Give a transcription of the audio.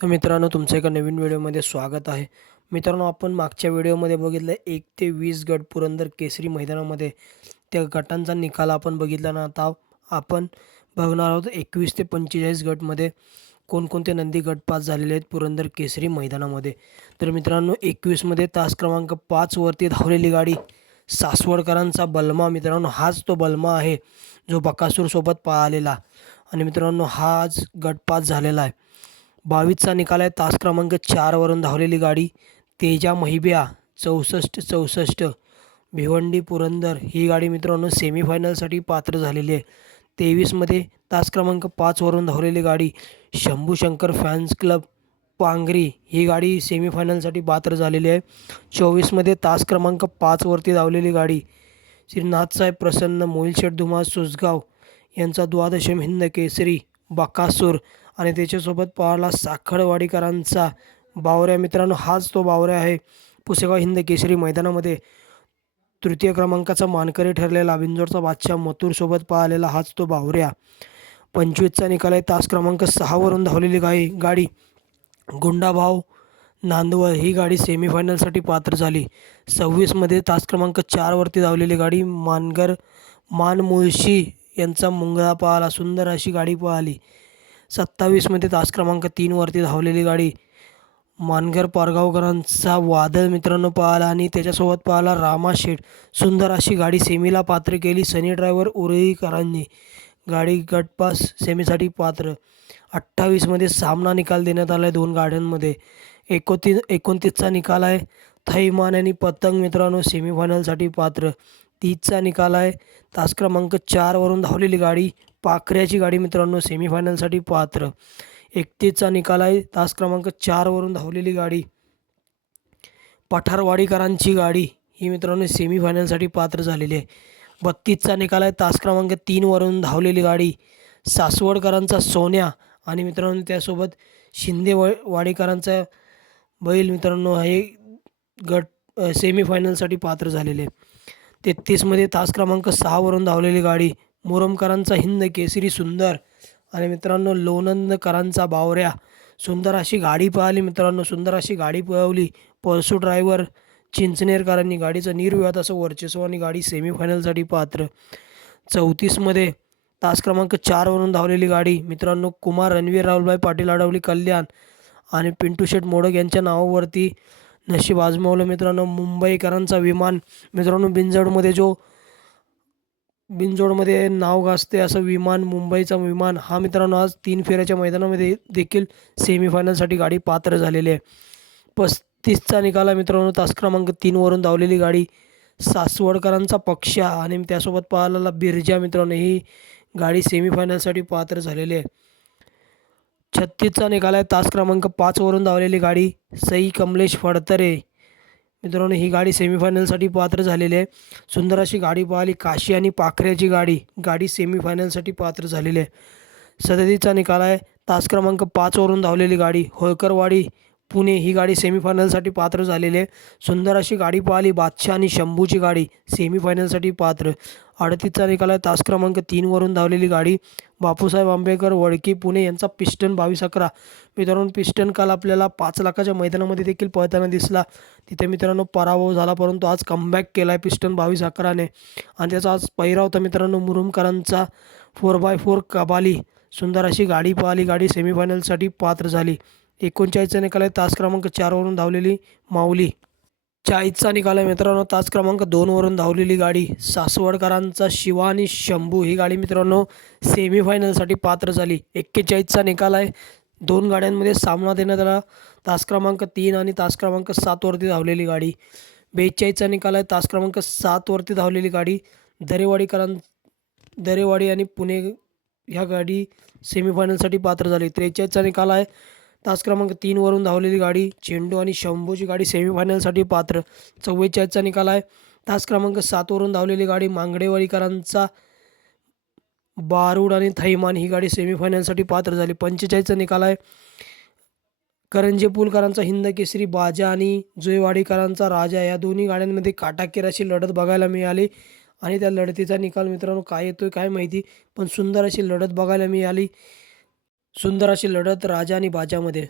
तर मित्रांनो तुमचं एका नवीन व्हिडिओमध्ये स्वागत आहे. मित्रांनो आपण मागच्या व्हिडिओमध्ये बघितलं एक ते वीस गट पुरंदर केसरी मैदानामध्ये त्या गटांचा निकाल आपण बघितला ना. आता आपण बघणार आहोत एकवीस ते पंचेचाळीस गटमध्ये कोणकोणते नंदी गट पास झालेले आहेत पुरंदर केसरी मैदानामध्ये. तर मित्रांनो एकवीसमध्ये तास क्रमांक पाचवरती धावलेली गाडी सासवडकरांचा बलमा. मित्रांनो हाच तो बलमा आहे जो बकासूरसोबत पळालेला. आणि मित्रांनो हाच गट पास झालेला आहे. बावीसचा निकाल आहे. तास क्रमांक चारवरून धावलेली गाडी तेजा महिब्या चौसष्ट चौसष्ट. भिवंडी पुरंदर ही गाडी मित्रांनो सेमीफायनलसाठी पात्र झालेली आहे. तेवीसमध्ये तास क्रमांक पाचवरून धावलेली गाडी शंभू शंकर फॅन्स क्लब पांगरी ही गाडी सेमीफायनलसाठी पात्र झालेली आहे. चोवीसमध्ये तास क्रमांक पाचवरती धावलेली गाडी श्री नाथसाहेब प्रसन्न मोहिलशेठ धुमा सुसगाव यांचा द्वादशम हिंद केसरी बकासूर आणि त्याच्यासोबत पळाला साखरवाडीकरांचा बावऱ्या. मित्रांनो हाच तो बावऱ्या आहे. पुसेगाव हिंद केसरी मैदानामध्ये तृतीय क्रमांकाचा मानकरी ठरलेला बिंजोरचा बादशाह मथुरसोबत पळालेला हाच तो बावऱ्या. पंचवीसचा निकाल आहे. तास क्रमांक सहावरून धावलेली गाई गाडी गुंडाभाव नांदवळ ही गाडी सेमीफायनलसाठी पात्र झाली. सव्वीसमध्ये तास क्रमांक चारवरती धावलेली गाडी मानगर मान मुळशी यांचा मुंगळा पळाला सुंदर अशी गाडी पळाली सत्तावीसमध्ये तास क्रमांक तीनवरती धावलेली गाडी. मानगर पारगावकरांचा वादळ मित्रांनो पाहिला आणि त्याच्यासोबत पाहिला रामा शेठ. सुंदर अशी गाडी सेमीला पात्र केली. सनी ड्रायव्हर उरळीकरांनी गाडी गटपास सेमीसाठी पात्र. अठ्ठावीसमध्ये सामना निकाल देण्यात आला आहे दोन गाड्यांमध्ये. एकोणतीस एकोणतीसचा निकाल आहे. थैमान आणि पतंग मित्रांनो सेमीफायनलसाठी पात्र. तीसचा निकाल आहे. तास क्रमांक चारवरून धावलेली गाडी पाखऱ्याची गाडी मित्रांनो सेमीफायनलसाठी पात्र. एकतीसचा निकाल आहे. तास क्रमांक चारवरून धावलेली गाडी. पठारवाडीकरांची गाडी ही मित्रांनो सेमीफायनलसाठी पात्र झालेली आहे. बत्तीसचा निकाल आहे. तास क्रमांक तीनवरून धावलेली गाडी सासवडकरांचा सोन्या आणि मित्रांनो त्यासोबत शिंदे व वाडीकरांचा बैल मित्रांनो हे गट सेमीफायनलसाठी पात्र झालेले तेहतीसमध्ये तास क्रमांक सहावरून धावलेली गाडी मोरमकरांचा हिंद केसरी सुंदर. आणि मित्रांनो लोणंदकरांचा बावऱ्या. सुंदर अशी गाडी पळाली मित्रांनो सुंदर अशी गाडी पळवली. परसू ड्रायव्हर चिंचनेरकरांनी गाडीचं निर्विवाद असं वर्चस्व आणि गाडी सेमीफायनलसाठी पात्र. चौतीसमध्ये तास क्रमांक चारवरून धावलेली गाडी मित्रांनो कुमार रणवीर राहुलभाई पाटील अडवली कल्याण आणि पिंटू शेठ मोडक यांच्या नावावरती नशीब आजमावलं मित्रांनो मुंबईकरांचा विमान. मित्रांनो बिंजडमध्ये जो बिंजोडमध्ये नाव गाजते. असं विमान मुंबईचा विमान हा मित्रांनो आज तीन फेऱ्याच्या मैदानामध्ये देखील सेमीफायनलसाठी गाडी पात्र झालेली आहे. पस्तीसचा निकाला मित्रांनो. तास क्रमांक तीनवरून धावलेली गाडी सासवडकरांचा पक्षा आणि त्यासोबत पाहिलेला बिरजा मित्रांनो ही गाडी सेमीफायनलसाठी पात्र झालेली आहे. छत्तीसचा निकाल आहे. तास क्रमांक पाचवरून धावलेली गाडी सई कमलेश फडतरे. मित्रांनो ही गाडी सेमीफायनलसाठी पात्र झालेली आहे. सुंदर अशी गाडी पाहिली. काशी आणि पाखऱ्याची गाडी गाडी सेमीफायनलसाठी पात्र झालेली आहे. सदतीचा निकाल आहे. तास क्रमांक पाचवरून धावलेली गाडी होळकरवाडी पुणे ही गाडी सेमीफायनलसाठी पात्र झालेली आहे. सुंदर अशी गाडी पाहिली बादशाह आणि शंभूची गाडी सेमीफायनलसाठी पात्र. अडतीसचा निकाल आहे तास क्रमांक तीनवरून धावलेली गाडी. बापूसाहेब आंबेडकर वडकी पुणे यांचा पिस्टन बावीस अकरा. मित्रांनो पिस्टन काल आपल्याला पाच लाखाच्या मैदानामध्ये देखील पळताना दिसला. तिथे मित्रांनो पराभव झाला परंतु आज कमबॅक केला आहे पिस्टन बावीस अकराने. आणि त्याचा आज पहिरा होता मित्रांनो मुरुमकरांचा फोर बाय फोर कबाली. सुंदर अशी गाडी पाहिली गाडी सेमीफायनलसाठी पात्र झाली. एकोणचाळीसचा निकाल आहे. तास क्रमांक चारवरून धावलेली माऊली. चाळीसचा निकाल आहे मित्रांनो. तास क्रमांक दोनवरून धावलेली गाडी सासवडकरांचा शिवा आणि शंभू. ही गाडी मित्रांनो सेमीफायनलसाठी पात्र झाली. एक्केचाळीसचा निकाल आहे. दोन गाड्यांमध्ये सामना देण्यात आला. तास क्रमांक तीन आणि तास क्रमांक सातवरती धावलेली गाडी. बेचाळीसचा निकाल आहे. तास क्रमांक सातवरती धावलेली गाडी दरेवाडीकरां दरेवाडी आणि पुणे ह्या गाडी सेमीफायनलसाठी पात्र झाली. त्रेचाळीसचा निकाल आहे. तास क्रमांक तीनवरून धावलेली गाडी चेंडू आणि शंभूची गाडी सेमीफायनलसाठी पात्र. चव्वेचाळीसचा निकाल आहे. तास क्रमांक सातवरून धावलेली गाडी मांगडेवाडीकरांचा बारूड आणि थैमान ही गाडी सेमीफायनलसाठी पात्र झाली. पंचेचाळीसचा निकाल आहे. करंजे पुलकरांचा हिंद केसरी बाजा आणि जुयवाडीकरांचा राजा. या दोन्ही गाड्यांमध्ये काटाकेर अशी लढत बघायला मिळाली. आणि त्या लढतीचा निकाल मित्रांनो काय येतोय काय माहिती पण सुंदर अशी लढत बघायला मिळाली. सुंदर अशी लढत राजा आणि बाजामध्ये.